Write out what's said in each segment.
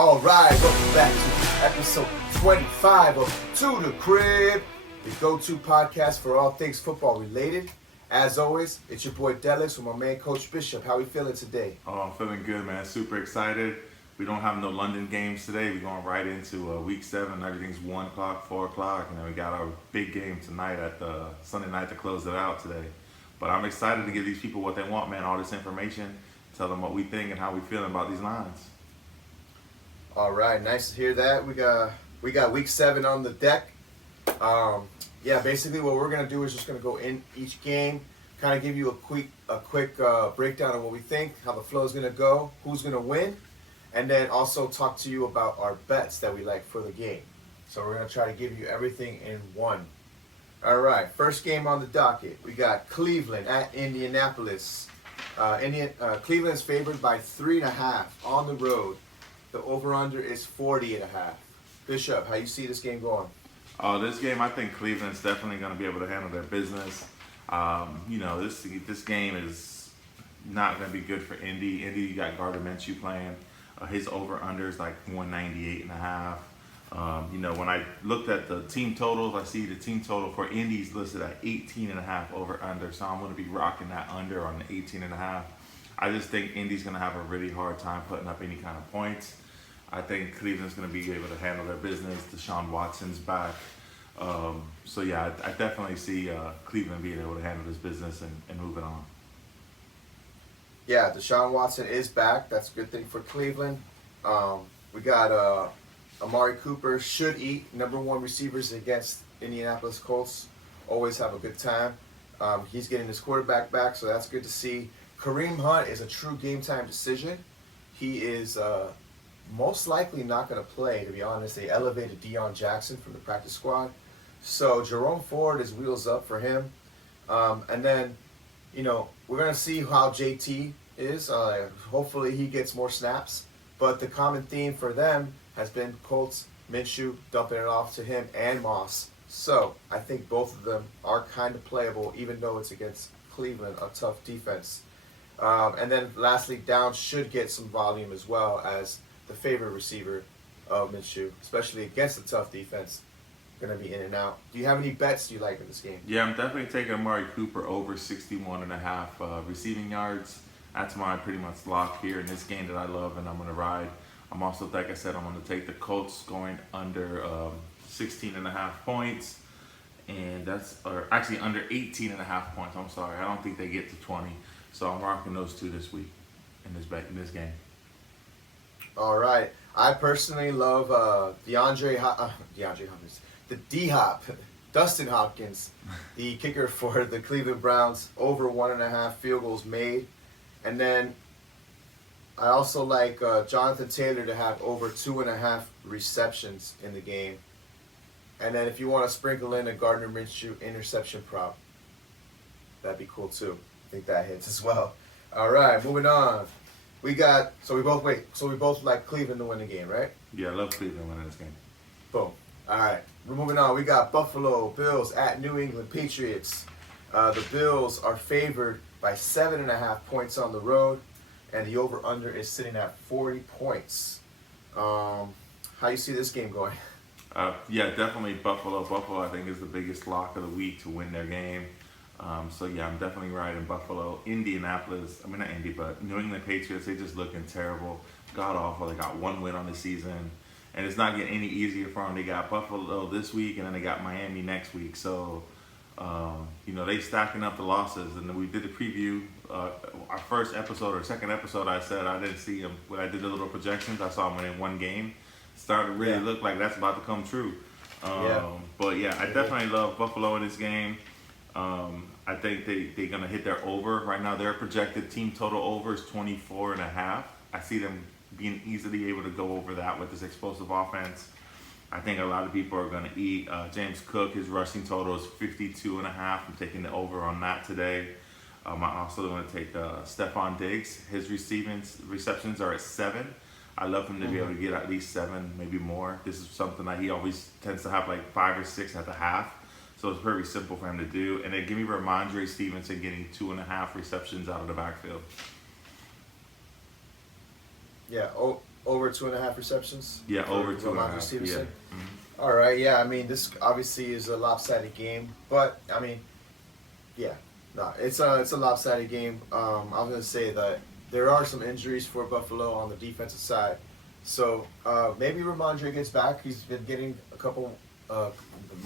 All right, welcome back to episode 25 of To The Crib, the go-to podcast for all things football related. As always, it's your boy Delliks with my man Coach Bishop. How we feeling today? Oh, I'm feeling good, man. Super excited. We don't have no London games today. We're going right into week 7. Everything's 1 o'clock, 4 o'clock, and then we got our big game tonight at the Sunday night to close it out today. But I'm excited to give these people what they want, man. All this information, tell them what we think and how we feeling about these lines. All right, nice to hear that. We got week 7 on the deck. Basically what we're gonna do is just gonna go in each game, kind of give you a quick breakdown of what we think, how the flow is gonna go, who's gonna win, and then also talk to you about our bets that we like for the game. So we're gonna try to give you everything in one. All right, first game on the docket, we got Cleveland at Indianapolis. Cleveland is favored by 3.5 on the road. The over/under is 40.5. Bishop, how you see this game going? This game, I think Cleveland's definitely going to be able to handle their business. This game is not going to be good for Indy. Indy, you got Gardner Minshew playing. His over/under is like 198.5. When I looked at the team totals, I see the team total for Indy's listed at 18.5 over/under. So I'm going to be rocking that under on the 18.5. I just think Indy's going to have a really hard time putting up any kind of points. I think Cleveland's going to be able to handle their business. Deshaun Watson's back. I definitely see Cleveland being able to handle this business and moving on. Yeah, Deshaun Watson is back. That's a good thing for Cleveland. We got Amari Cooper should eat. Number 1 receivers against Indianapolis Colts. Always have a good time. He's getting his quarterback back, so that's good to see. Kareem Hunt is a true game-time decision. He is most likely not going to play, to be honest. They elevated Deion Jackson from the practice squad. So Jerome Ford is wheels up for him. And then, we're going to see how JT is. Hopefully he gets more snaps. But the common theme for them has been Colts, Minshew, dumping it off to him, and Moss. So I think both of them are kind of playable, even though it's against Cleveland, a tough defense. And then lastly, Downs should get some volume as well as the favorite receiver of Minshew, especially against a tough defense. Going to be in and out. Do you have any bets you like in this game? Yeah, I'm definitely taking Amari Cooper over 61.5 receiving yards. That's my pretty much lock here in this game that I love and I'm going to ride. I'm also, like I said, I'm going to take the Colts going under 16.5 points. And actually under 18.5 points. I'm sorry. I don't think they get to 20. So I'm rocking those two this week in this game. All right. I personally love DeAndre Hopkins. The D-Hop. Dustin Hopkins, the kicker for the Cleveland Browns, over 1.5 field goals made. And then I also like Jonathan Taylor to have over 2.5 receptions in the game. And then if you want to sprinkle in a Gardner Minshew interception prop, that'd be cool too. I think that hits as well. All right, moving on. We both like Cleveland to win the game, right? Yeah, I love Cleveland winning this game. Boom. All right, we're moving on. We got Buffalo Bills at New England Patriots. The Bills are favored by 7.5 points on the road, and the over/under is sitting at 40 points. How you see this game going? Definitely Buffalo. Buffalo, I think, is the biggest lock of the week to win their game. I'm definitely riding Buffalo. Indianapolis, not Indy, but New England Patriots, they just looking terrible. God awful. They got 1 win on the season. And it's not getting any easier for them. They got Buffalo this week, and then they got Miami next week. So, they stacking up the losses. And then we did the preview. Our first episode or second episode, I said I didn't see them. When I did the little projections, I saw them in 1 game. Starting to really look like that's about to come true. I definitely love Buffalo in this game. I think they're going to hit their over. Right now, their projected team total over is 24.5. I see them being easily able to go over that with this explosive offense. I think a lot of people are going to eat. James Cook, his rushing total is 52.5. I'm taking the over on that today. I'm also going to take Stephon Diggs. His receptions are at 7. I love him to be able to get at least 7, maybe more. This is something that he always tends to have like 5 or 6 at the half. So it's very simple for him to do. And then give me Ramondre Stevenson getting 2.5 receptions out of the backfield. Yeah, over 2.5 receptions. Yeah, for over Ramondre 2.5. Stevenson? Yeah. All right, yeah. I mean, this obviously is a lopsided game, but I mean, yeah, no, it's a lopsided game. I was gonna say that there are some injuries for Buffalo on the defensive side, so maybe Ramondre gets back. He's been getting a couple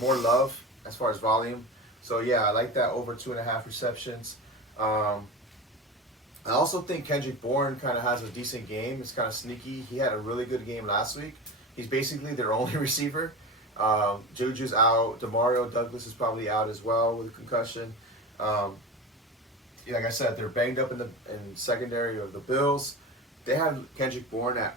more love as far as volume. So yeah, I like that over 2.5 receptions. I also think Kendrick Bourne kind of has a decent game. It's kind of sneaky. He had a really good game last week. He's basically their only receiver. Juju's out. Demario Douglas is probably out as well with a concussion. Like I said, they're banged up in secondary of the Bills. They have Kendrick Bourne at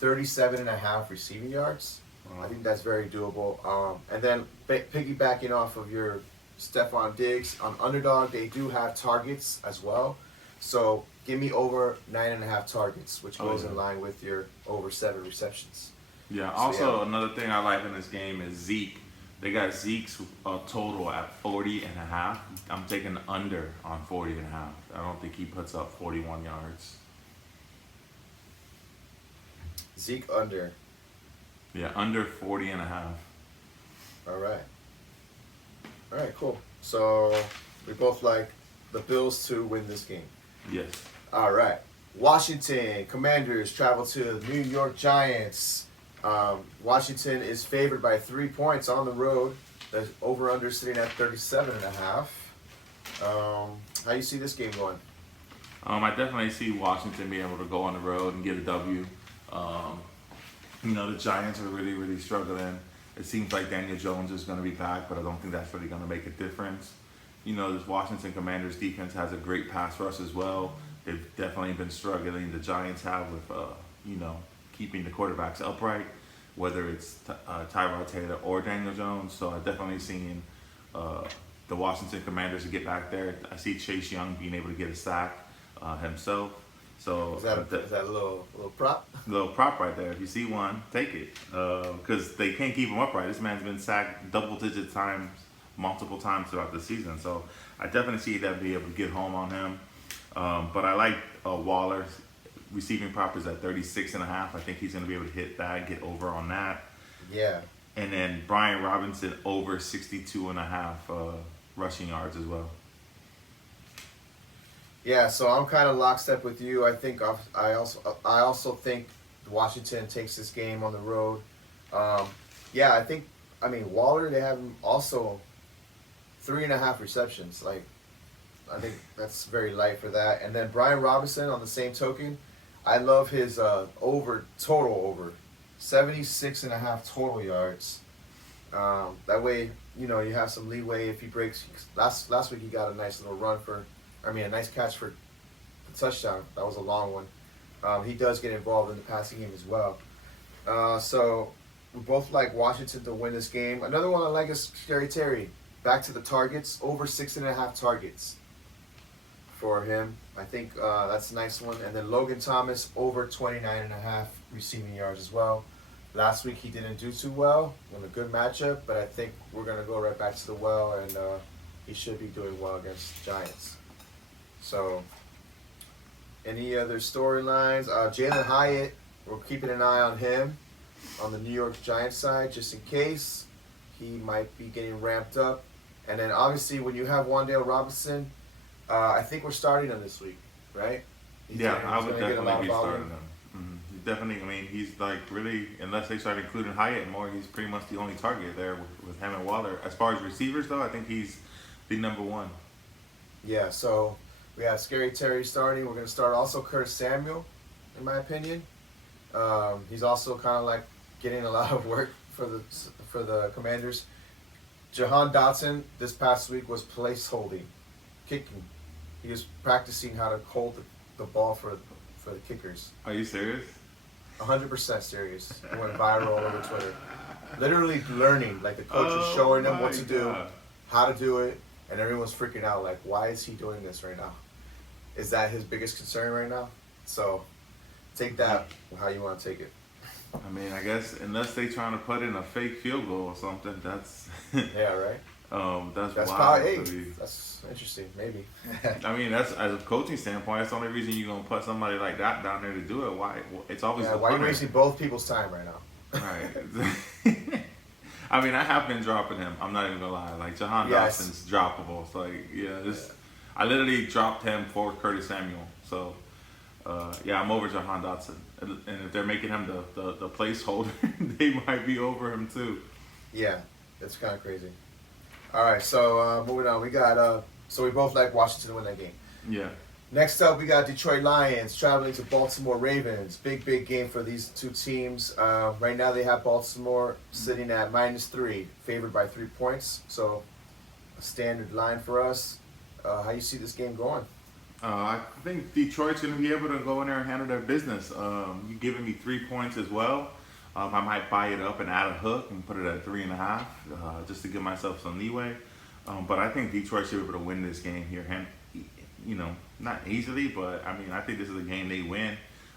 37.5 receiving yards. Wow. I think that's very doable. And then piggybacking off of your Stephon Diggs on underdog, they do have targets as well. So give me over 9.5 targets, which goes in line with your over 7 receptions. Yeah. So, Also, another thing I like in this game is Zeke. They got Zeke's total at 40.5. I'm taking under on 40.5. I don't think he puts up 41 yards. Zeke under. Yeah, under 40.5. All right. All right, cool. So we both like the Bills to win this game. Yes. All right. Washington Commanders travel to the New York Giants. Washington is favored by 3 points on the road. The over-under sitting at 37.5. How you see this game going? I definitely see Washington being able to go on the road and get a W. The Giants are really, really struggling. It seems like Daniel Jones is going to be back, but I don't think that's really going to make a difference. This Washington Commanders defense has a great pass rush as well. They've definitely been struggling. The Giants have with, keeping the quarterbacks upright, whether it's Tyrod Taylor or Daniel Jones. So I definitely seen the Washington Commanders to get back there. I see Chase Young being able to get a sack himself. So Is that a little prop? Little prop right there. If you see one, take it. Because they can't keep him upright. This man's been sacked double-digit times, multiple times throughout the season. So I definitely see that be able to get home on him. But I like Waller's receiving prop is at 36.5. I think he's going to be able to hit that, get over on that. Yeah. And then Brian Robinson over 62.5 rushing yards as well. Yeah, so I'm kind of lockstep with you. I think I also think Washington takes this game on the road. Yeah, Waller, they have him also 3.5 receptions. Like, I think that's very light for that. And then Brian Robinson on the same token, I love his total over 76.5 total yards. That way, you have some leeway if he breaks. Last week he got a nice little run a nice catch for the touchdown. That was a long one. He does get involved in the passing game as well. So we both like Washington to win this game. Another one I like is Scary Terry. Back to the targets, over 6.5 targets for him. I think that's a nice one. And then Logan Thomas over 29.5 receiving yards as well. Last week he didn't do too well in a good matchup, but I think we're going to go right back to the well, and he should be doing well against the Giants. So, any other storylines? Jalen Hyatt, we're keeping an eye on him on the New York Giants side, just in case. He might be getting ramped up. And then, obviously, when you have Wan'Dale Robinson, I think we're starting him this week, right? I would definitely be starting him. He's definitely, he's like really, unless they start including Hyatt more, he's pretty much the only target there with him and Waller. As far as receivers, though, I think he's the number one. Yeah, so we have Scary Terry starting. We're going to start also Curtis Samuel, in my opinion. He's also kind of like getting a lot of work for the Commanders. Jahan Dotson this past week was place holding, kicking. He was practicing how to hold the ball for the kickers. Are you serious? 100% serious. It went viral all over Twitter. Literally learning, like the coach was showing them what to do, how to do it, and everyone's freaking out. Like, why is he doing this right now? Is that his biggest concern right now? So, take that how you want to take it. I guess unless they trying to put in a fake field goal or something, that's Yeah, right. That's wild probably to me. that's interesting. Maybe. I mean, that's as a coaching standpoint. That's the only reason you're gonna put somebody like that down there to do it. Why? It's always Yeah. the Why are you punter. wasting both people's time right now? Right. I mean, I have been dropping him. I'm not even gonna lie. Like Jahan Yes. Dotson's droppable. It's like, yeah, this. I literally dropped him for Curtis Samuel. So, yeah, I'm over Jahan Dotson. And if they're making him the placeholder, they might be over him too. Yeah, it's kind of crazy. All right, so moving on, we got so we both like Washington to win that game. Yeah. Next up, we got Detroit Lions traveling to Baltimore Ravens. Big game for these two teams. Right now, they have Baltimore sitting at -3, favored by 3 points. So, a standard line for us. How you see this game going? I think Detroit's going to be able to go in there and handle their business. You giving me 3 points as well. I might buy it up and add a hook and put it at 3.5, just to give myself some leeway. But I think Detroit should be able to win this game here. You know, not easily, but I mean, I think this is a game they win.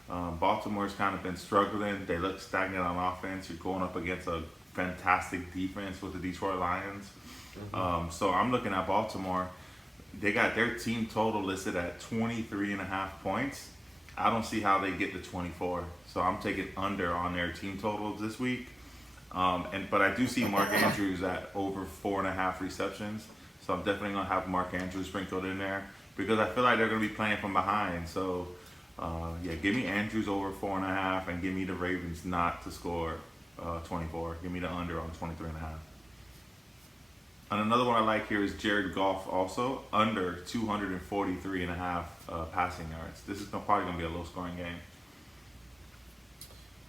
Baltimore's kind of been struggling. They look stagnant on offense. You're going up against a fantastic defense with the Detroit Lions. So I'm looking at Baltimore. They got their team total listed at 23.5 points. I don't see how they get to 24. So I'm taking under on their team totals this week. But I do see Mark Andrews at over 4.5 receptions. So I'm definitely going to have Mark Andrews sprinkled in there because I feel like they're going to be playing from behind. So, yeah, give me Andrews over 4.5 and give me the Ravens not to score 24. Give me the under on 23.5. And another one I like here is Jared Goff also, under 243.5 passing yards. This is probably going to be a low-scoring game.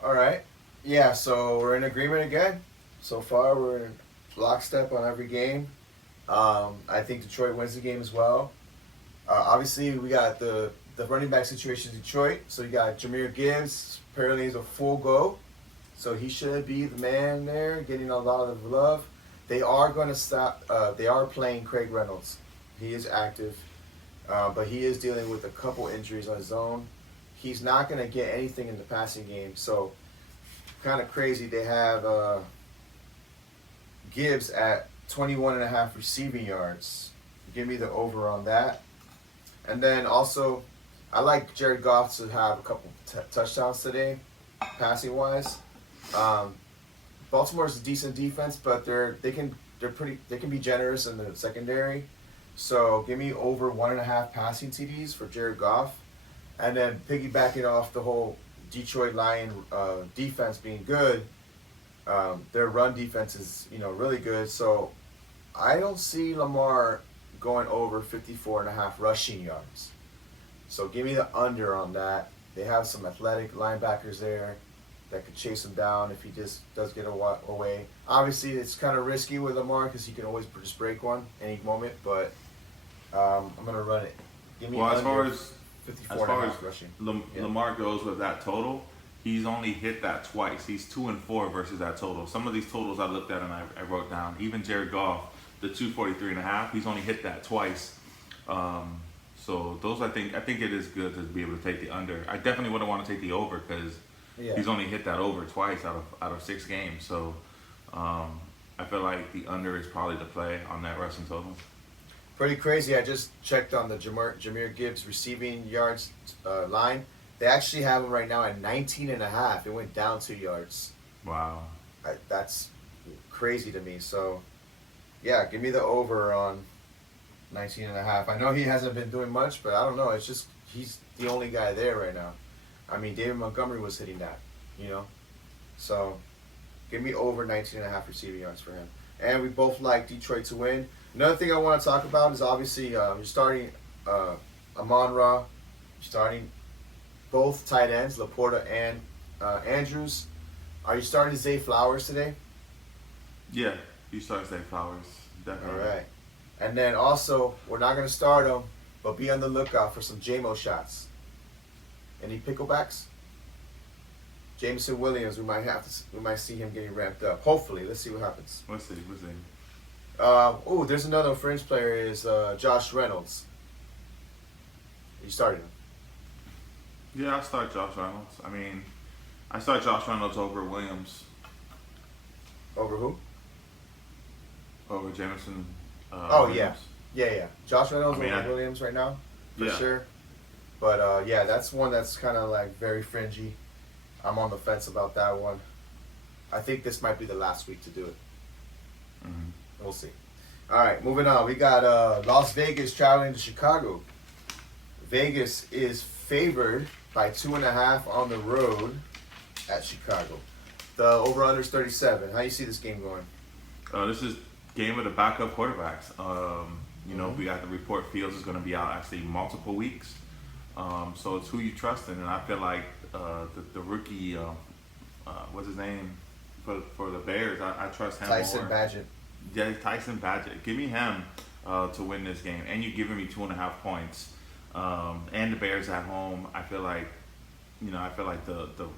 All right. Yeah, so we're in agreement again. So far, we're in lockstep on every game. I think Detroit wins the game as well. Obviously, we got the running back situation in Detroit. So you got Jahmyr Gibbs. Apparently, he's a full go. So he should be the man there, getting a lot of love. They are going to stop. They are playing Craig Reynolds. He is active, but he is dealing with a couple injuries on his own. He's not going to get anything in the passing game. So, kind of crazy. They have Gibbs at 21.5 receiving yards. Give me the over on that. And then also, I like Jared Goff to have a couple touchdowns today, passing wise. Baltimore's a decent defense, but they can be generous in the secondary. So give me over 1.5 passing TDs for Jared Goff, and then piggybacking off the whole Detroit Lion defense being good. Their run defense is really good. So I don't see Lamar going over 54.5 rushing yards. So give me the under on that. They have some athletic linebackers there that could chase him down if he just does get away. Obviously, it's kind of risky with Lamar because he can always just break one any moment, but I'm going to run it. Give me Well, as far as 54.5 rushing. Lamar goes with that total, he's only hit that twice. He's 2-4 versus that total. Some of these totals I looked at and I wrote down. Even Jared Goff, the 243.5, he's only hit that twice. So those I think it is good to be able to take the under. I definitely wouldn't want to take the over because he's only hit that over twice out of 6 games. So I feel like the under is probably the play on that rushing total. Pretty crazy. I just checked on the Jahmyr Gibbs receiving yards line. They actually have him right now at 19.5. It went down 2 yards. Wow. That's crazy to me. So, yeah, give me the over on 19.5. I know he hasn't been doing much, but I don't know. It's just he's the only guy there right now. I mean, David Montgomery was hitting that, So, give me over 19.5 receiving yards for him. And we both like Detroit to win. Another thing I want to talk about is obviously you're starting Amon-Ra. You're starting both tight ends, Laporta and Andrews. Are you starting Zay Flowers today? Yeah, you start Zay Flowers. Definitely. All right. And then also, we're not going to start him, but be on the lookout for some JMO shots. Any picklebacks? Jameson Williams, we might see him getting ramped up. Hopefully, let's see what happens. We'll see. There's another fringe player is Josh Reynolds. You started him. Yeah, I'll start Josh Reynolds. I mean, I start Josh Reynolds over Williams. Over who? over Jameson. Oh Williams. yeah. Josh Reynolds I mean, over Williams right now, for Yeah. sure. But yeah, that's one that's kind of like very fringy. I'm on the fence about that one. I think this might be the last week to do it. Mm-hmm. We'll see. All right, moving on. We got Las Vegas traveling to Chicago. Vegas is favored by 2.5 on the road at Chicago. The over/under is 37. How you see this game going? This is game of the backup quarterbacks. Mhm. We got the report Fields is going to be out actually multiple weeks. So it's who you trust in, and I feel like the rookie, what's his name, for the Bears, I trust him Tyson more. Badgett. Yeah, Tyson Badgett. Give me him to win this game, and you're giving me 2.5 points. And the Bears at home. I feel like, the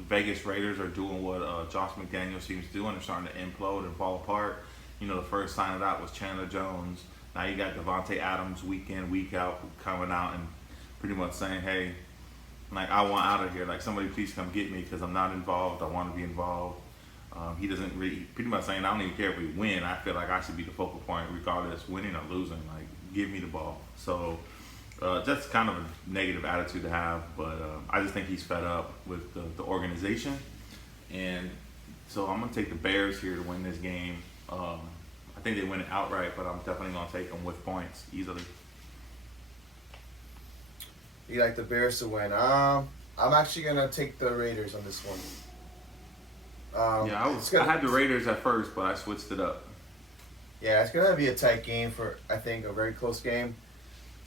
Vegas Raiders are doing what Josh McDaniels seems to do, and they're starting to implode and fall apart. The first sign of that was Chandler Jones. Now you got Devontae Adams week in, week out coming out and pretty much saying, hey, like, I want out of here. Like, somebody please come get me because I'm not involved. I want to be involved. He doesn't really, pretty much saying, I don't even care if we win. I feel like I should be the focal point regardless, winning or losing. Like, give me the ball. So that's kind of a negative attitude to have. But I just think he's fed up with the organization. And so I'm going to take the Bears here to win this game. I think they win it outright, but I'm definitely going to take them with points easily. You like the Bears to win? I'm actually gonna take the Raiders on this one. I had the Raiders at first, but I switched it up. Yeah, it's gonna be a tight game for, I think, a very close game.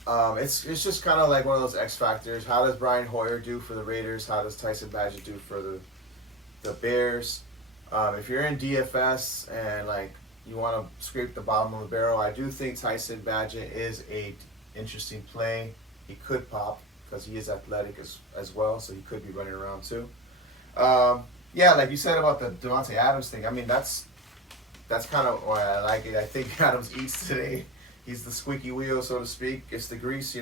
It's just kind of like one of those X factors. How does Brian Hoyer do for the Raiders? How does Tyson Badgett do for the Bears? If you're in DFS and like you want to scrape the bottom of the barrel, I do think Tyson Badgett is a interesting play. He could pop because he is athletic as well, so he could be running around too. Yeah, like you said about the Devontae Adams thing. I mean, that's kind of why I like it. I think Adams eats today. He's the squeaky wheel, so to speak. Gets the grease,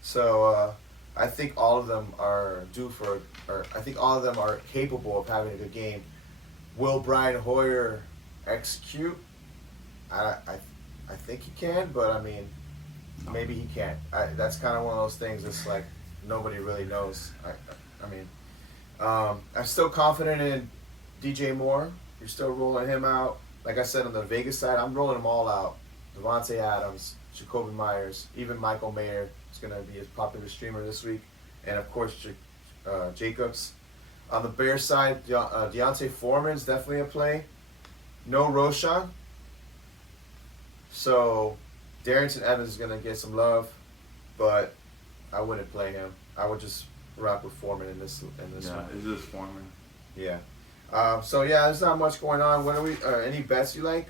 So I think all of them are I think all of them are capable of having a good game. Will Brian Hoyer execute? I think he can, but I mean, maybe he can't. That's kind of one of those things. It's like nobody really knows. I'm still confident in DJ Moore. You're still rolling him out. Like I said, on the Vegas side, I'm rolling them all out. Devontae Adams, Jacoby Myers, even Michael Mayer is going to be a popular streamer this week. And, of course, Jacobs. On the Bears side, Deontay Foreman's definitely a play. No Roshan. So, Darrington Evans is going to get some love, but I wouldn't play him. I would just rock with Foreman in this one. It's just Foreman. Yeah. So yeah, there's not much going on. What are we? Any bets you like?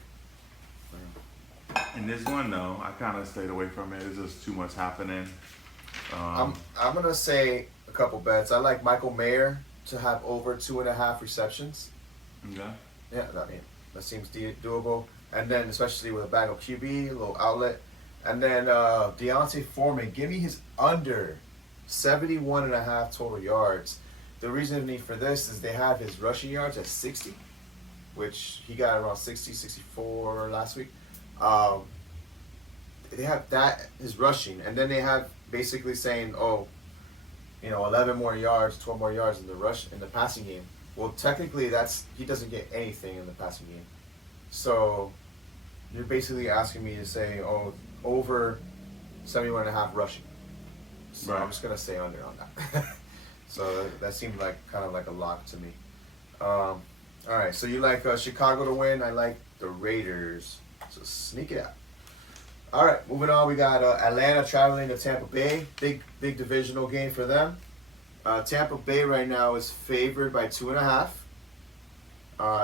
In this one, no, I kind of stayed away from it. There's just too much happening. I'm gonna say a couple bets. I like Michael Mayer to have over 2.5 receptions. Okay. Yeah, that seems doable. And then especially with a bag of QB, a little outlet, and then Deontay Foreman, give me his under 71.5 total yards. The reasoning for this is they have his rushing yards at 60, which he got around 60, 64 last week. They have that, his rushing, and then they have basically saying, 11 more yards, 12 more yards in the passing game. Well, technically he doesn't get anything in the passing game. So you're basically asking me to say, over 71.5 rushing. So right. I'm just gonna say under on that. So that seemed like kind of like a lock to me. All right, so you like Chicago to win. I like the Raiders. So sneak it out. All right, moving on. We got Atlanta traveling to Tampa Bay. Big divisional game for them. Tampa Bay right now is favored by 2.5.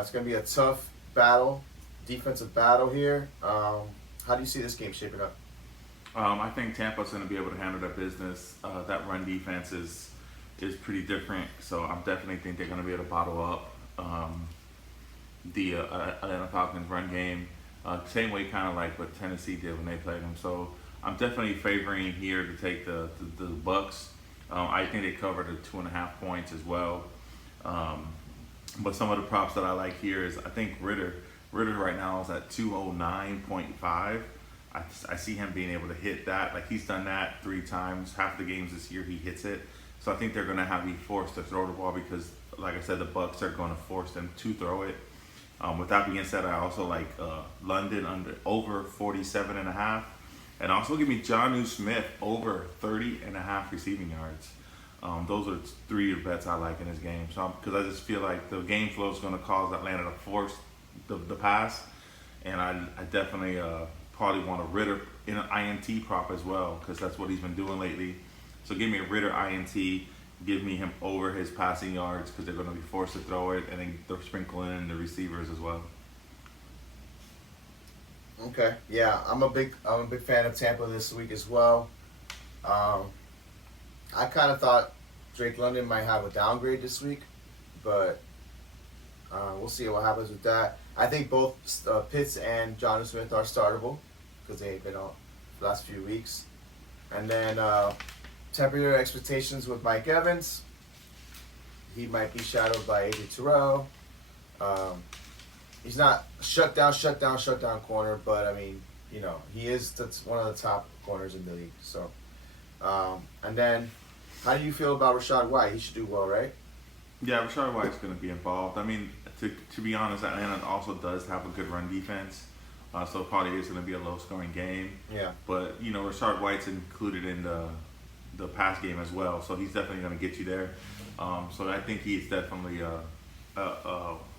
It's gonna be a tough battle, defensive battle here. How do you see this game shaping up? I think Tampa's going to be able to handle their business. That run defense is pretty different, so I definitely think they're going to be able to bottle up the Atlanta Falcons run game. Same way kind of like what Tennessee did when they played them. So I'm definitely favoring here to take the Bucks. I think they covered the 2.5 points as well. But some of the props that I like here is I think Ritter Ritter right now is at 209.5. I see him being able to hit that. Like, he's done that 3 times. Half the games this year he hits it. So I think they're going to be forced to throw the ball because, like I said, the Bucks are going to force them to throw it. With that being said, I also like London over 47.5. And also give me Jonnu Smith over 30.5 receiving yards. Those are 3 bets I like in this game. So because I just feel like the game flow is going to cause Atlanta to force the pass. And I definitely probably want a Ritter in an INT prop as well because that's what he's been doing lately. So give me a Ritter INT. Give me him over his passing yards because they're going to be forced to throw it, and then they're sprinkling in the receivers as well. Okay, yeah, I'm a big fan of Tampa this week as well. I kind of thought Drake London might have a downgrade this week, but we'll see what happens with that. I think both Pitts and Jonnu Smith are startable because they've been on the last few weeks. And then temper your expectations with Mike Evans. He might be shadowed by AJ Terrell. He's not shut down corner, but I mean, you know, that's one of the top corners in the league. So, and then, how do you feel about Rachaad White? He should do well, right? Yeah, Rachaad White's going to be involved. I mean, to be honest, Atlanta also does have a good run defense, so it probably is going to be a low-scoring game. Yeah. But you know, Rachaad White's included in the pass game as well, so he's definitely going to get you there. So I think he's definitely a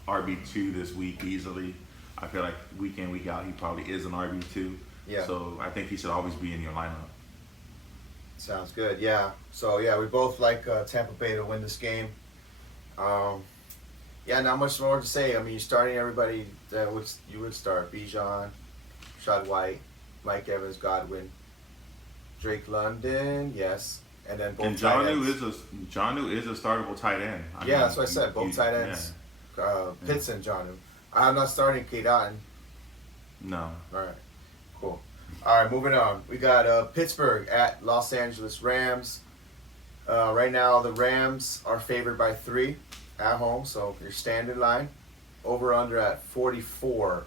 RB2 this week easily. I feel like week in, week out, he probably is an RB2. Yeah. So I think he should always be in your lineup. Sounds good. Yeah. So yeah, we both like Tampa Bay to win this game. Yeah, not much more to say. I mean, you're starting everybody that you would start: Bijan, Rachaad White, Mike Evans, Godwin, Drake London, yes, and then both. And tight ends. Jonnu is a startable tight end. I mean, That's what I said. Both tight ends. Yeah. Pitts and Jonnu. I'm not starting Kate Otten. No. All right. Cool. All right, moving on. We got Pittsburgh at Los Angeles Rams. Right now, the Rams are favored by 3 at home, so your standard line. Over/under at 44.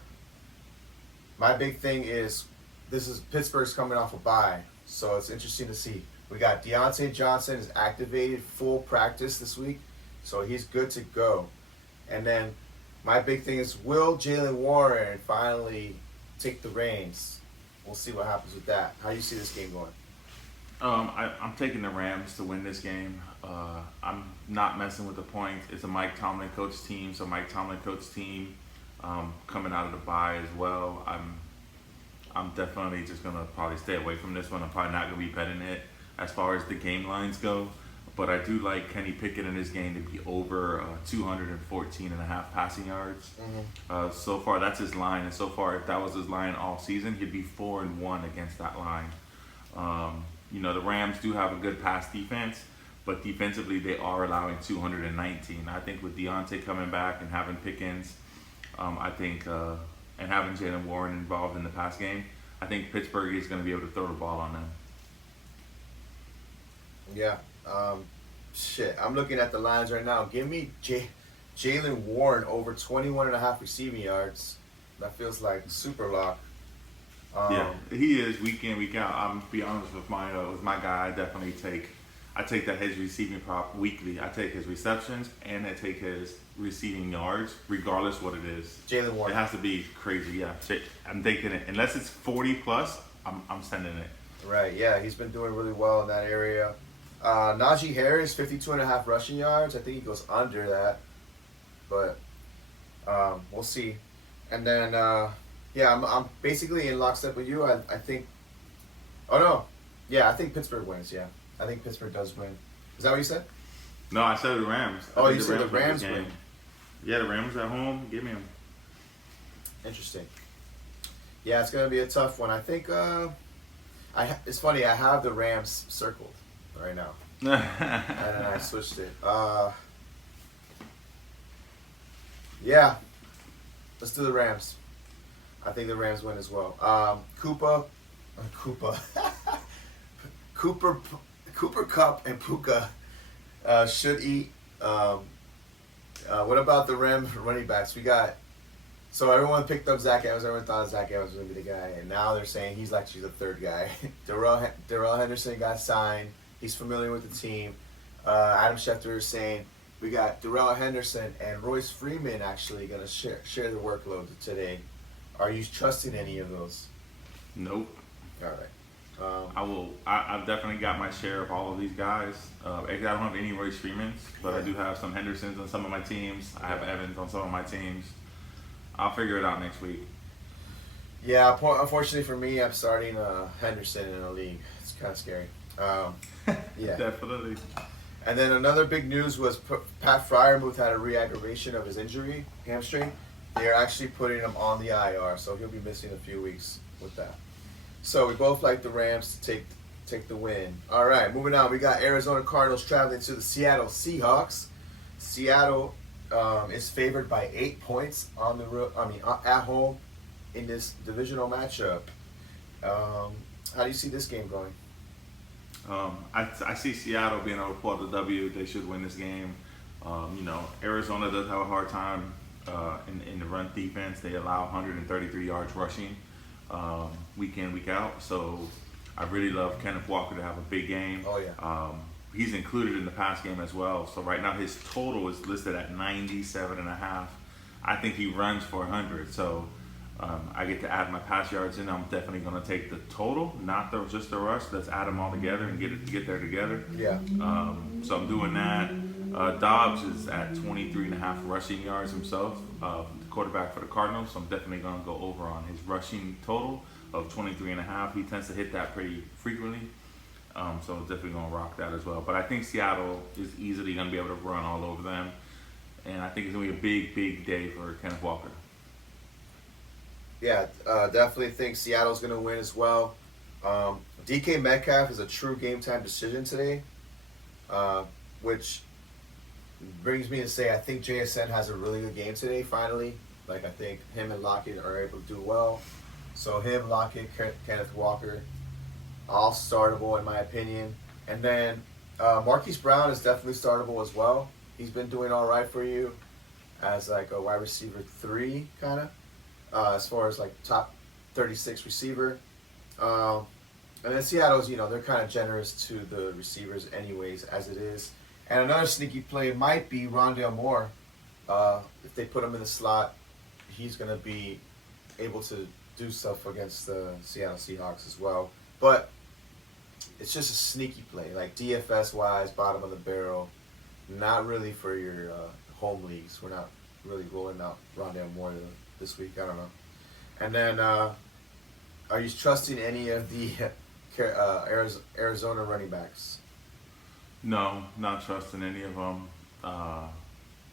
My big thing is Pittsburgh's coming off a bye, so it's interesting to see. We got Deontay Johnson is activated full practice this week, so he's good to go. And then my big thing is, will Jalen Warren finally take the reins? We'll see what happens with that. How do you see this game going? I'm taking the Rams to win this game. I'm not messing with the points. It's a Mike Tomlin coach team, so Mike Tomlin coach team coming out of the bye as well. I'm definitely just gonna probably stay away from this one. I'm probably not gonna be betting it as far as the game lines go. But I do like Kenny Pickett in this game to be over 214.5 passing yards. Mm-hmm. So far, that's his line. And so far, if that was his line all season, he'd be 4-1 against that line. You know, the Rams do have a good pass defense, but defensively, they are allowing 219. I think with Deontay coming back and having Pickens, I think, and having Jalen Warren involved in the pass game, I think Pittsburgh is going to be able to throw the ball on them. Yeah. I'm looking at the lines right now. Give me Jalen Warren over 21.5 receiving yards. That feels like super lock. Yeah, he is week in, week out. I'm be honest with my guy. I take that his receiving prop weekly. I take his receptions and I take his receiving yards, regardless what it is. Jalen Warren. It has to be crazy. Yeah, I'm taking it unless it's 40 plus. I'm sending it. Right. Yeah, he's been doing really well in that area. Najee Harris, 52.5 rushing yards. I think he goes under that, but we'll see. And then, I'm basically in lockstep with you. I think. Oh no, yeah, I think Pittsburgh wins. Yeah, I think Pittsburgh does win. Is that what you said? No, I said the Rams. You said the Rams win. Yeah, the Rams at home. Give me them. Interesting. Yeah, it's gonna be a tough one. I think. It's funny. I have the Rams circled right now, and then I switched it. Yeah, let's do the Rams. I think the Rams win as well. Cooper Kupp and Puka should eat. What about the Rams running backs? We got So everyone picked up Zach Evans. Everyone thought Zach Evans was going to be the guy. And now they're saying he's actually the third guy. Darrell Henderson got signed. He's familiar with the team. Adam Schefter is saying we got Darrell Henderson and Royce Freeman actually going to share the workload today. Are you trusting any of those? Nope. All right. I've definitely got my share of all of these guys. I don't have any Royce Freemans, but I do have some Hendersons on some of my teams. I have Evans on some of my teams. I'll figure it out next week. Yeah, unfortunately for me, I'm starting Henderson in a league. It's kind of scary. Yeah. Definitely. And then another big news was Pat Fryermuth had a re-aggravation of his injury, hamstring. They're actually putting him on the IR, so he'll be missing a few weeks with that. So we both like the Rams to take the win. All right, moving on. We got Arizona Cardinals traveling to the Seattle Seahawks. Seattle is favored by 8 points at home in this divisional matchup. How do you see this game going? I see Seattle being able to pull out the W. They should win this game. Arizona does have a hard time in the run defense. They allow 133 yards rushing week in, week out. So I really love Kenneth Walker to have a big game. Oh, yeah. He's included in the pass game as well. So right now his total is listed at 97.5. I think he runs for 100. So I get to add my pass yards in. I'm definitely going to take the total, not just the rush. Let's add them all together and get there together. Yeah. So I'm doing that. Dobbs is at 23.5 rushing yards himself, the quarterback for the Cardinals. So I'm definitely going to go over on his rushing total of 23.5. He tends to hit that pretty frequently. So I'm definitely going to rock that as well. But I think Seattle is easily going to be able to run all over them. And I think it's going to be a big, big day for Kenneth Walker. Yeah, definitely think Seattle's going to win as well. DK Metcalf is a true game time decision today, which brings me to say I think JSN has a really good game today, finally. I think him and Lockett are able to do well. So him, Lockett, Kenneth Walker, all startable in my opinion. And then Marquise Brown is definitely startable as well. He's been doing all right for you as a wide receiver 3 kind of. As far as top 36 receiver. And then Seattle's, they're kind of generous to the receivers anyways, as it is. And another sneaky play might be Rondale Moore. If they put him in the slot, he's going to be able to do stuff against the Seattle Seahawks as well. But it's just a sneaky play, DFS-wise, bottom of the barrel. Not really for your home leagues. We're not really rolling out Rondale Moore this week. I don't know. And then, are you trusting any of the Arizona running backs? No, not trusting any of them.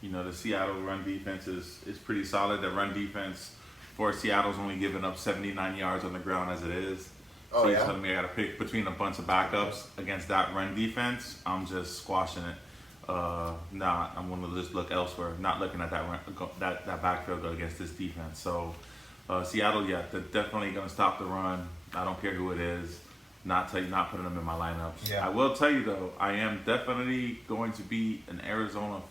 The Seattle run defense is pretty solid. The run defense for Seattle's only giving up 79 yards on the ground as it is. So you're telling me I got to pick between a bunch of backups against that run defense? I'm just squashing it. I'm going to just look elsewhere. Not looking at that backfield against this defense. So Seattle, they're definitely going to stop the run. I don't care who it is. Not putting them in my lineups. Yeah. I will tell you though, I am definitely going to be an Arizona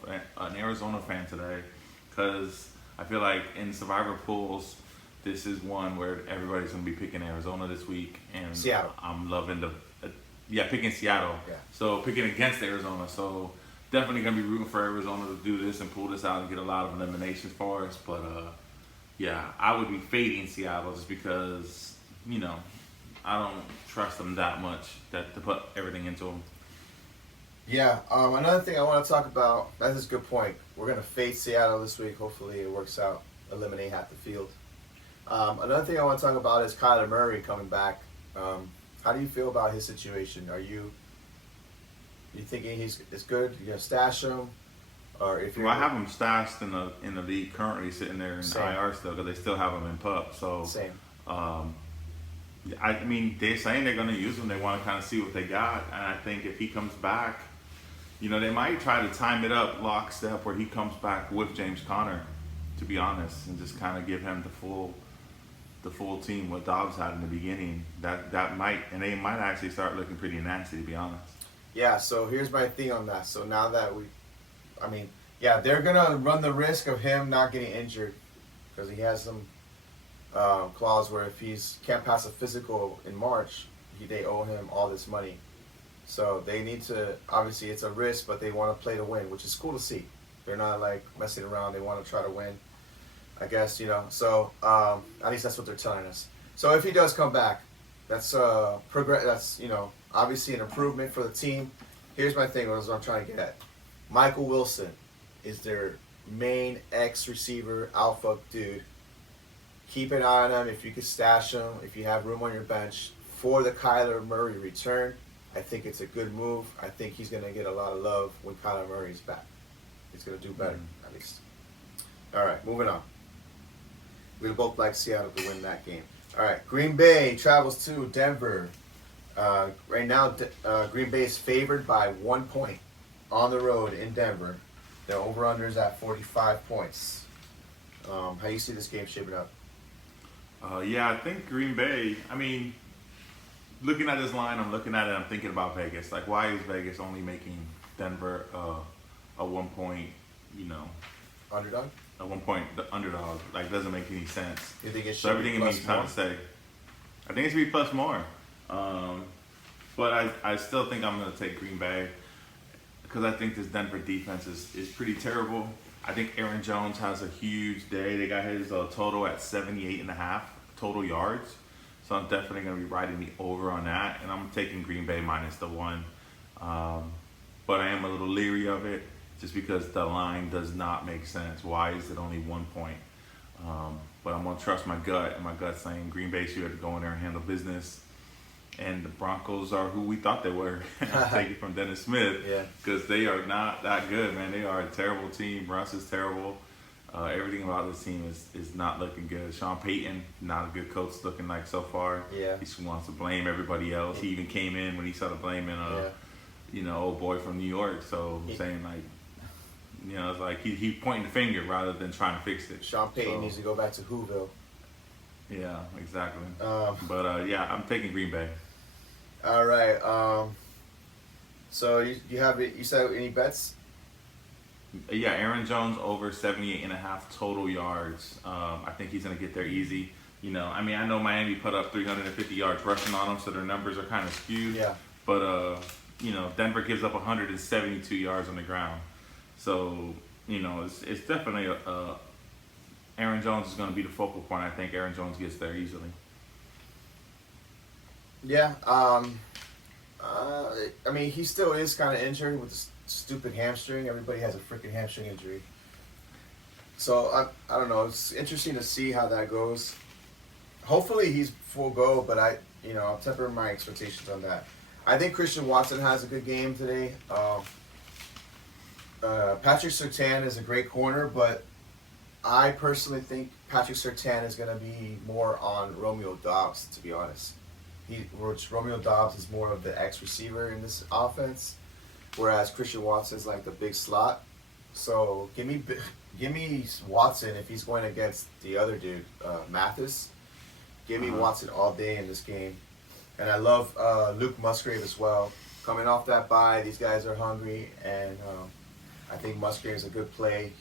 fan today, because I feel like in survivor pools, this is one where everybody's going to be picking Arizona this week, and Seattle. I'm loving picking Seattle. Yeah. So picking against Arizona. So definitely going to be rooting for Arizona to do this and pull this out and get a lot of eliminations for us. But I would be fading Seattle just because I don't trust them that much to put everything into them. Yeah. Another thing I want to talk about. That's a good point. We're gonna fade Seattle this week. Hopefully it works out. Eliminate half the field. Another thing I want to talk about is Kyler Murray coming back. How do you feel about his situation? Are you thinking it's good? You gonna stash him, or if you? I have him stashed in the league currently, sitting there in the IR still, because they still have him in PUP. So same. They're saying they're going to use him. They want to kind of see what they got. And I think if he comes back, they might try to time it up lockstep where he comes back with James Conner, to be honest, and just kind of give him the full team what Dobbs had in the beginning. That might, and they might actually start looking pretty nasty, to be honest. Yeah, so here's my thing on that. So now that they're going to run the risk of him not getting injured because he has some clause where if he's can't pass a physical in March, they owe him all this money. So they need to, obviously it's a risk, but they want to play to win, which is cool to see. They're not like messing around. They want to try to win, I guess, you know. So at least that's what they're telling us. So if he does come back, that's That's, you know, obviously an improvement for the team. Here's my thing. What I'm trying to get at. Michael Wilson is their main X receiver alpha dude. Keep an eye on him. If you could stash him, if you have room on your bench for the Kyler Murray return, I think it's a good move. I think he's going to get a lot of love when Kyler Murray's back. He's going to do better, at least. All right, moving on. We both like Seattle to win that game. All right, Green Bay travels to Denver. Right now, Green Bay is favored by 1 point on the road in Denver. The over-under is at 45 points. How you see this game shaping up? Yeah, I think Green Bay, I mean, looking at this line, I'm looking at it, I'm thinking about Vegas. Like, why is Vegas only making Denver a 1 point, you know, Underdog? at 1 point, the underdog? Like, doesn't make any sense. You think it should So everything be in me is trying to say, I think it should be plus more. But I still think I'm going to take Green Bay because I think this Denver defense is pretty terrible. I think Aaron Jones has a huge day. They got his total at 78.5 total yards. So I'm definitely going to be riding the over on that. And I'm taking Green Bay minus the 1. But I am a little leery of it just because the line does not make sense. Why is it only 1 point? But I'm going to trust my gut. And my gut's saying Green Bay should go in there and handle business. And the Broncos are who we thought they were. I'll take it from Dennis Smith. Yeah. Because they are not that good, man. They are a terrible team. Russ is terrible. Everything about this team is not looking good. Sean Payton, not a good coach looking like so far. Yeah. He just wants to blame everybody else. He even came in when he started blaming, you know, old boy from New York. So saying like, you know, it's like he pointing the finger rather than trying to fix it. Sean Payton needs to go back to Whoville. Yeah, exactly. But yeah, I'm taking Green Bay. All right. So you have it. You said any bets? Yeah, Aaron Jones over 78.5 total yards. I think he's going to get there easy. You know, I mean, I know Miami put up 350 yards rushing on them, so their numbers are kind of skewed. Yeah. But, you know, Denver gives up 172 yards on the ground. So, you know, it's definitely Aaron Jones is going to be the focal point. I think Aaron Jones gets there easily. Yeah. I mean, he still is kind of injured with this stupid hamstring. Everybody has a freaking hamstring injury. So I don't know. It's interesting to see how that goes. Hopefully he's full go, but I'll temper my expectations on that. I think Christian Watson has a good game today. Patrick Surtain is a great corner, but I personally think Patrick Surtain is going to be more on Romeo Doubs, to be honest. Romeo Doubs is more of the X receiver in this offense, whereas Christian Watson is like the big slot. So give me Watson if he's going against the other dude, Mathis. Give me Watson all day in this game. And I love Luke Musgrave as well. Coming off that bye, these guys are hungry, and I think Musgrave is a good play.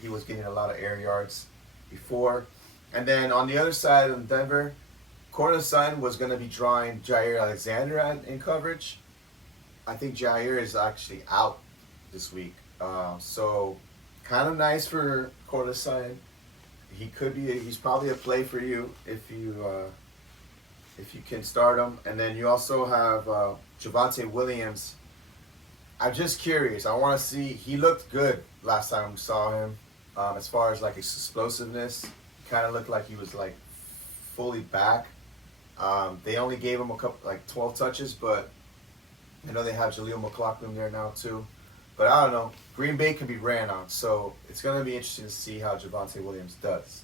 He was getting a lot of air yards before. And then on the other side of Denver, Cortland Sutton was going to be drawing Jair Alexander in coverage. I think Jair is actually out this week. So kind of nice for Cortland Sutton. He's probably a play for you if you can start him. And then you also have Javonte Williams. I'm just curious. I want to see. He looked good last time we saw him. As far as like explosiveness, kind of looked like he was like fully back. They only gave him 12 touches, but I know they have Jaleel McLaughlin there now too. But I don't know. Green Bay can be ran on, so it's going to be interesting to see how Javonte Williams does.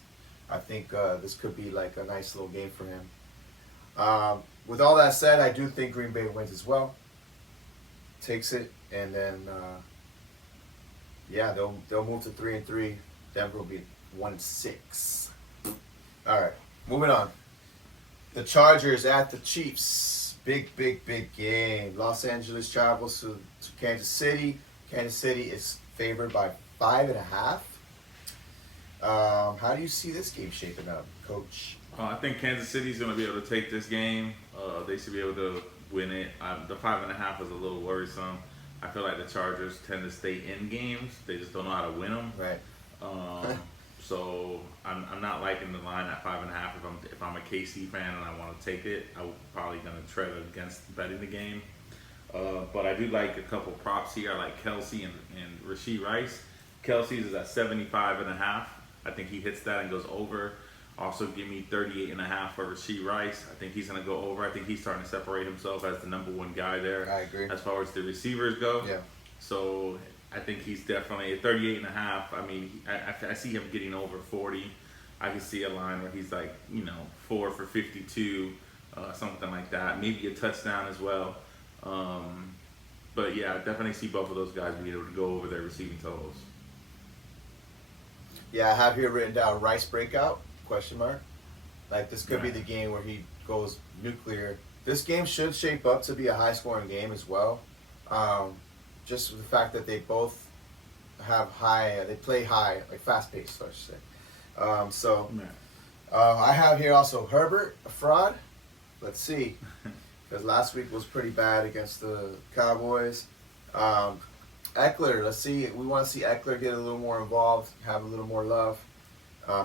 I think this could be like a nice little game for him. With all that said, I do think Green Bay wins as well. Takes it, and then they'll move to 3-3. Denver will be 1-6. All right, moving on. The Chargers at the Chiefs. Big game. Los Angeles travels to Kansas City. Kansas City is favored by 5.5. How do you see this game shaping up, Coach? I think Kansas City's going to be able to take this game. They should be able to win it. The 5.5 is a little worrisome. I feel like the Chargers tend to stay in games. They just don't know how to win them. Right. So I'm not liking the line at 5.5. If I'm a KC fan and I want to take it, I'm probably going to tread against betting the game. But I do like a couple props here. I like Kelsey and Rashee Rice. Kelsey's is at 75.5. I think he hits that and goes over. Also, give me 38.5 for Rashee Rice. I think he's going to go over. I think he's starting to separate himself as the number one guy there. I agree. As far as the receivers go. Yeah. So I think he's definitely at 38.5. I mean, I see him getting over 40. I can see a line where he's like, 4 for 52, something like that. Maybe a touchdown as well. But yeah, I definitely see both of those guys being able to go over their receiving totals. Yeah, I have here written down Rice breakout, question mark. Like, this could be the game where he goes nuclear. This game should shape up to be a high-scoring game as well. Just the fact that they both have they play high, like fast-paced, I should say. I have here also Herbert, a fraud. Let's see. Because last week was pretty bad against the Cowboys. Eckler, let's see. We want to see Eckler get a little more involved, have a little more love.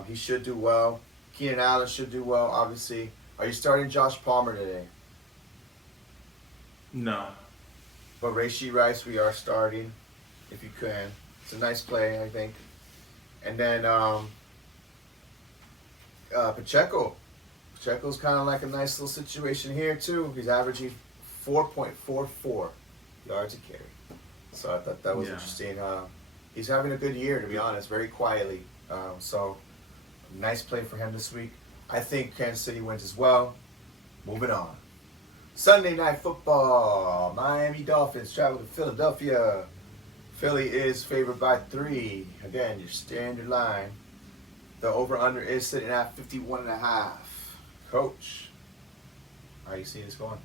He should do well. Keenan Allen should do well, obviously. Are you starting Josh Palmer today? No. But Rashee Rice, we are starting, if you can. It's a nice play, I think. And then Pacheco. Pacheco's kind of like a nice little situation here, too. He's averaging 4.44 yards a carry. So I thought that was interesting. He's having a good year, to be honest, very quietly. So nice play for him this week. I think Kansas City wins as well. Moving on. Sunday Night Football. Miami Dolphins travel to Philadelphia. Philly is favored by 3. Again, your standard line. The over-under is sitting at 51.5. Coach, how you see this going?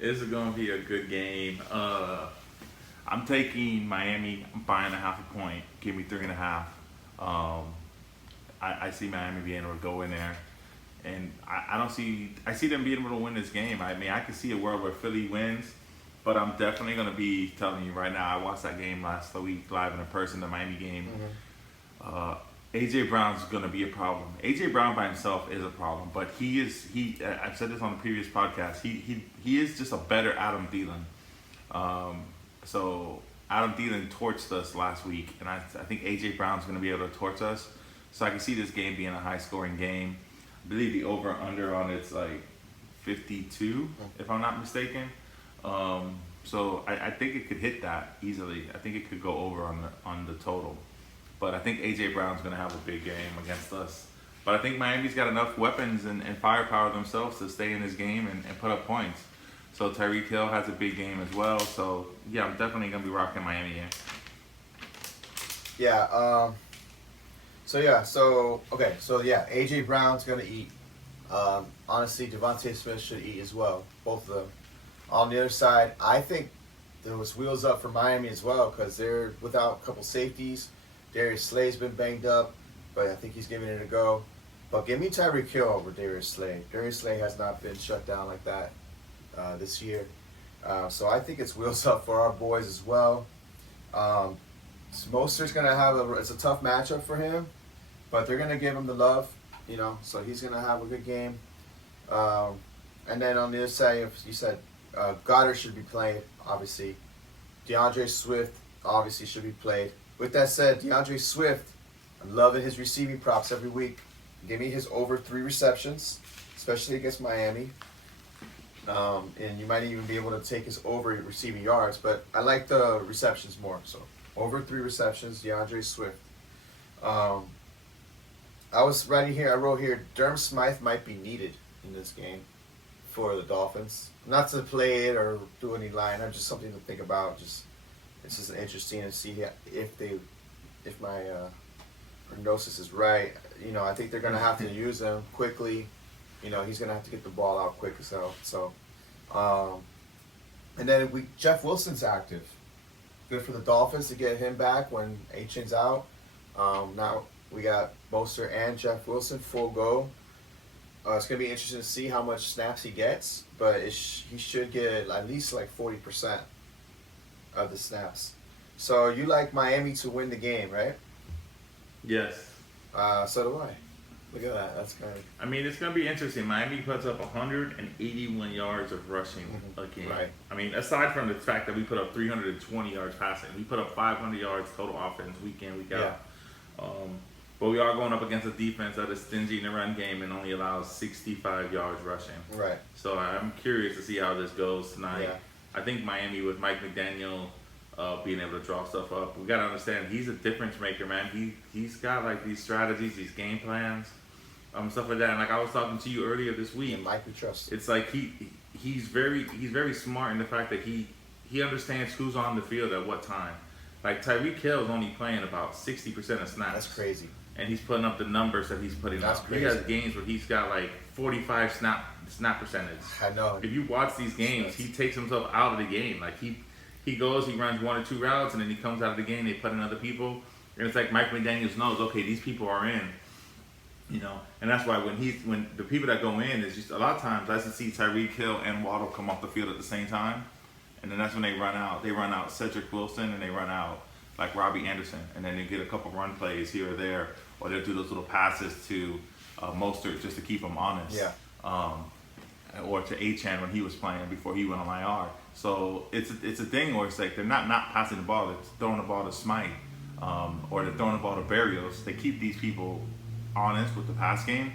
This is going to be a good game. I'm taking Miami. I'm buying a half a point. Give me 3.5. I see Miami being able to go in there, and I see them being able to win this game. I mean, I can see a world where Philly wins, but I'm definitely going to be telling you right now. I watched that game last week live in person, the Miami game. Mm-hmm. AJ Brown's going to be a problem. AJ Brown by himself is a problem, but I've said this on the previous podcast. He is just a better Adam Thielen. So Adam Thielen torched us last week, and I think AJ Brown's going to be able to torch us. So I can see this game being a high-scoring game. I believe the over/under on it's like 52, if I'm not mistaken. So I think it could hit that easily. I think it could go over on the total. But I think A.J. Brown's going to have a big game against us. But I think Miami's got enough weapons and firepower themselves to stay in this game and put up points. So Tyreek Hill has a big game as well. So, yeah, I'm definitely going to be rocking Miami here. Yeah. A.J. Brown's going to eat. Honestly, Devontae Smith should eat as well. Both of them. On the other side, I think there was wheels up for Miami as well because they're without a couple safeties. Darius Slay's been banged up, but I think he's giving it a go. But give me Tyreek Hill over Darius Slay. Darius Slay has not been shut down like that this year. So I think it's wheels up for our boys as well. Mostert's going to have it's a tough matchup for him, but they're going to give him the love, so he's going to have a good game. And then on the other side, you said Goddard should be played, obviously. DeAndre Swift obviously should be played. With that said, DeAndre Swift, I'm loving his receiving props every week. Give me his over 3 receptions, especially against Miami. And you might even be able to take his over receiving yards, but I like the receptions more. So over 3 receptions, DeAndre Swift. I wrote here, Durham Smythe might be needed in this game for the Dolphins. Not to play it or do any line, just something to think about. It's just interesting to see if my prognosis is right. I think they're going to have to use him quickly. He's going to have to get the ball out quick as hell. So, and then Jeff Wilson's active. Good for the Dolphins to get him back when Achen's out. Now We got Mostert and Jeff Wilson full go. It's gonna be interesting to see how much snaps he gets, but he should get at least like 40% of the snaps. So you like Miami to win the game, right? Yes. So do I. Look at that. That's kind of. I mean, it's going to be interesting. Miami puts up 181 yards of rushing a game. Right. I mean, aside from the fact that we put up 320 yards passing, we put up 500 yards total offense week in, week out. But we are going up against a defense that is stingy in the run game and only allows 65 yards rushing. Right. So I'm curious to see how this goes tonight. Yeah. I think Miami with Mike McDaniel being able to draw stuff up, we got to understand he's a difference maker, man. He's got like these strategies, these game plans, stuff like that. And like I was talking to you earlier this week, And Mike we trust. it's like he's very smart in the fact that he understands who's on the field at what time. Like Tyreek Hill is only playing about 60% of snaps. That's crazy. And he's putting up the numbers that he's putting That's up. crazy. He has games where he's got like 45 snap percentage. I know. If you watch these games, he takes himself out of the game. Like he goes, he runs 1 or 2 routes, and then he comes out of the game. They put in other people, and it's like Mike McDaniels knows, okay, these people are in, and that's why when the people that go in is just a lot of times I see Tyreek Hill and Waddle come off the field at the same time, and then that's when they run out. They run out Cedric Wilson and they run out like Robbie Anderson, and then they get a couple run plays here or there, or they'll do those little passes to Mostert just to keep him honest. Yeah. Or to Achane when he was playing before he went on IR. So it's a thing where it's like they're not passing the ball, they're throwing the ball to Smite, or they're throwing the ball to Barrios. They keep these people honest with the pass game,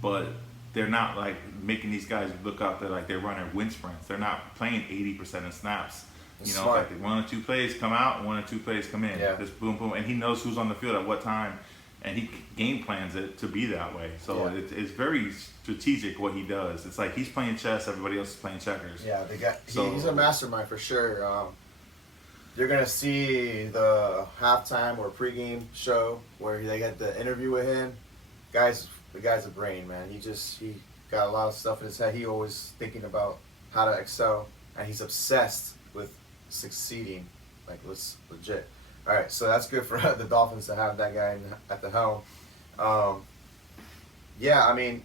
but they're not like making these guys look out there like they're running wind sprints. They're not playing 80% of snaps. Smart. Like 1 or 2 plays come out, 1 or 2 plays come in. Yeah. Just boom, boom, and he knows who's on the field at what time, and he game plans it to be that way. So Yeah. it's very strategic what he does. It's like he's playing chess, everybody else is playing checkers. Yeah, So- he's a mastermind for sure. You're gonna see the halftime or pregame show where they get the interview with him. The guy's a brain, man. He got a lot of stuff in his head. He always thinking about how to excel, and he's obsessed with succeeding. Like, let's legit. All right, so that's good for the Dolphins to have that guy at the helm. Yeah, I mean,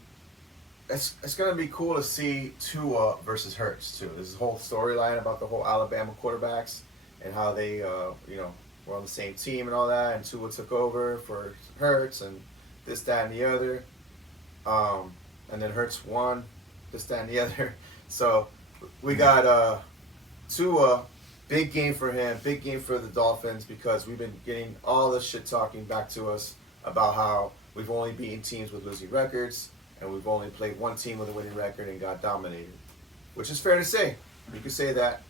it's gonna be cool to see Tua versus Hurts too. There's a whole storyline about the whole Alabama quarterbacks and how they, were on the same team and all that, and Tua took over for Hurts and this, that, and the other. And then Hurts won this, that, and the other. So we got Tua. Big game for him, big game for the Dolphins, because we've been getting all the shit talking back to us about how we've only beaten teams with losing records, and we've only played one team with a winning record and got dominated, which is fair to say. You can say that.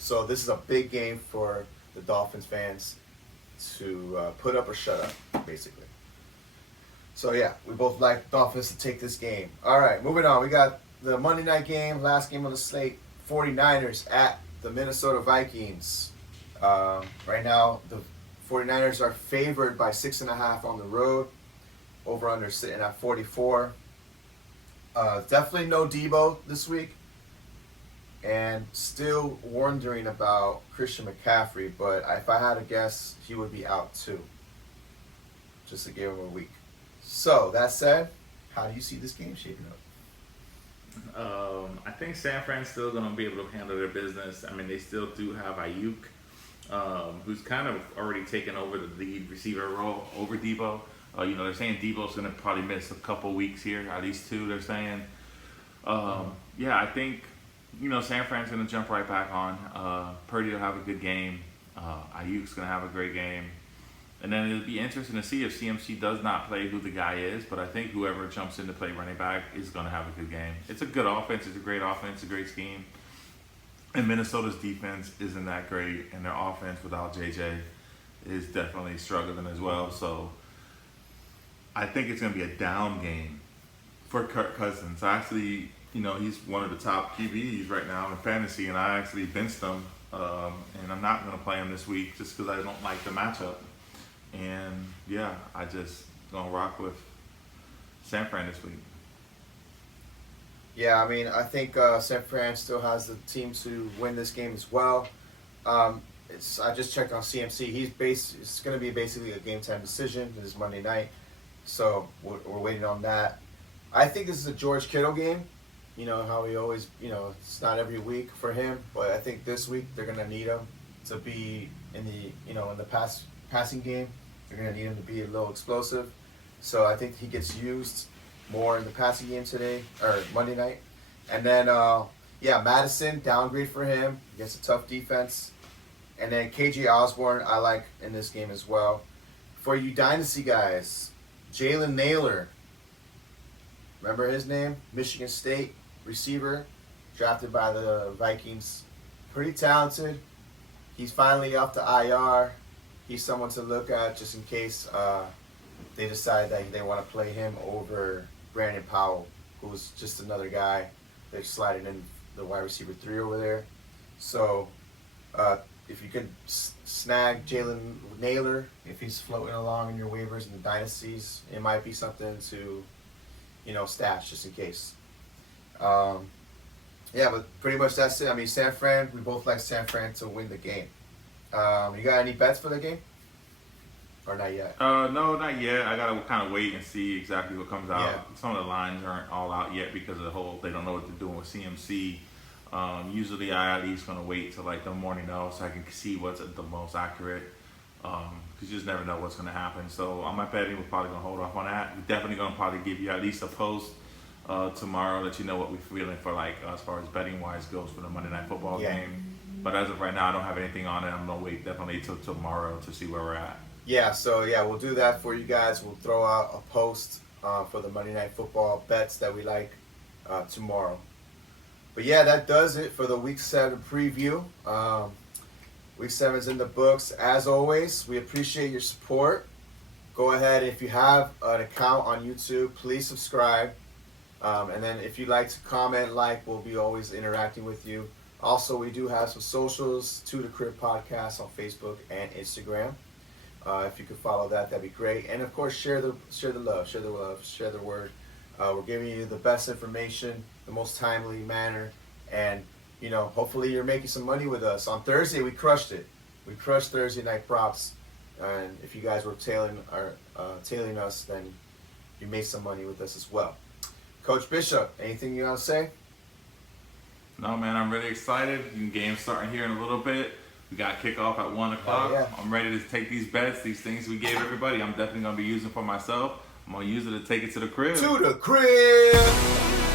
So this is a big game for the Dolphins fans to put up or shut up, basically. So yeah, we both like Dolphins to take this game. All right, moving on. We got the Monday night game, last game on the slate, 49ers at the Minnesota Vikings. Right now, the 49ers are favored by 6.5 on the road. Over under sitting at 44. Definitely no Debo this week. And still wondering about Christian McCaffrey, but if I had to guess, he would be out too. Just to give him a week. So, that said, how do you see this game shaping up? I think San Fran's still going to be able to handle their business. I mean, they still do have Ayuk, who's kind of already taken over the lead receiver role over Debo. They're saying Debo's going to probably miss a couple weeks here, at least 2, they're saying. Yeah, I think, San Fran's going to jump right back on. Purdy will have a good game. Ayuk's going to have a great game. And then it'll be interesting to see if CMC does not play who the guy is, but I think whoever jumps in to play running back is going to have a good game. It's a good offense. It's a great offense. A great scheme. And Minnesota's defense isn't that great, and their offense without JJ is definitely struggling as well. So I think it's going to be a down game for Kirk Cousins. Actually, he's one of the top QBs right now in fantasy, and I actually benched him, and I'm not going to play him this week just because I don't like the matchup. And yeah, I just gonna rock with San Fran this week. Yeah, I mean, I think San Fran still has the team to win this game as well. I just checked on CMC. It's going to be basically a game time decision. This is Monday night, so we're waiting on that. I think this is a George Kittle game. You know how he always, it's not every week for him, but I think this week they're going to need him to be in the passing game. They're going to need him to be a little explosive. So I think he gets used more in the passing game today or Monday night. And then Madison, downgrade for him against a tough defense. And then KJ Osborne, I like in this game as well. For you Dynasty guys, Jalen Naylor. Remember his name? Michigan State receiver, drafted by the Vikings. Pretty talented. He's finally off the IR. He's someone to look at just in case they decide that they want to play him over Brandon Powell, who's just another guy. They're sliding in the wide receiver 3 over there. So if you could snag Jalen Naylor, if he's floating along in your waivers in the dynasties, it might be something to stash just in case. But pretty much that's it. I mean, San Fran, we both like San Fran to win the game. You got any bets for the game? Or not yet? No, not yet. I gotta kind of wait and see exactly what comes out. Yeah. Some of the lines aren't all out yet because of they don't know what they're doing with CMC. Usually I at least gonna wait till like the morning of so I can see what's the most accurate. Because you just never know what's gonna happen. So on my betting, we're probably gonna hold off on that. We're definitely gonna probably give you at least a post tomorrow, let you know what we're feeling for as far as betting wise goes for the Monday Night Football game. But as of right now, I don't have anything on it. I'm gonna wait definitely till tomorrow to see where we're at. We'll do that for you guys. We'll throw out a post for the Monday Night Football bets that we like tomorrow. But that does it for the Week 7 preview. Week 7 is in the books. As always, we appreciate your support. Go ahead, if you have an account on YouTube, please subscribe. And then if you'd like to comment, we'll be always interacting with you. Also, we do have some socials, To The Crib Podcast on Facebook and Instagram. If you could follow that'd be great. And of course, share the love, share the word. We're giving you the best information, the most timely manner, and hopefully you're making some money with us. On Thursday, we crushed it. We crushed Thursday night props, and if you guys were tailing us, then you made some money with us as well. Coach Bishop, anything you want to say? No, man, I'm really excited. Game's starting here in a little bit. We got kickoff at 1 o'clock. Yeah. I'm ready to take these bets, these things we gave everybody. I'm definitely going to be using for myself. I'm going to use it to take it to the crib. To the crib!